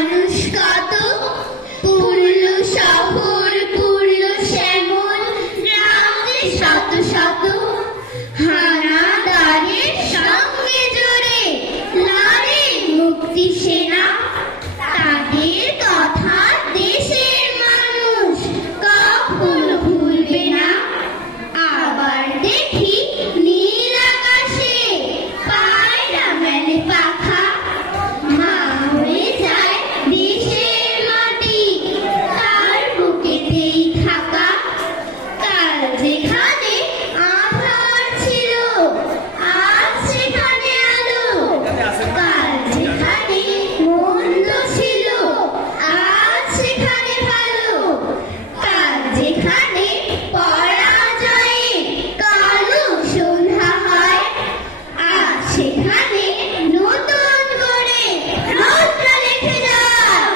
মানুষ কত, পূর্ণ শহর পূর্ণ শ্যামল, গ্রামে শত শত, হানাদারের সঙ্গে জোরে লড়ে মুক্তি সেনা। তাদের কথা দেশের মানুষ কখনো ভুলবে না। আবার দেখি নীল আকাশে পায়রা মেলে পাখা, মা হয়ে যায় দেশের মাটি তার বুকেতেই থাকা। কাল যেখানে আধার ছিল আজ সেখানে আলো, কাল যেখানে মন্দ ছিল আজ সেখানে ভালো, কাল যেখানে পরাজয়ে কালো সন্ধ্যা হয় আজ সেখানে নতুন করে রৌদ্র লেখে যায়।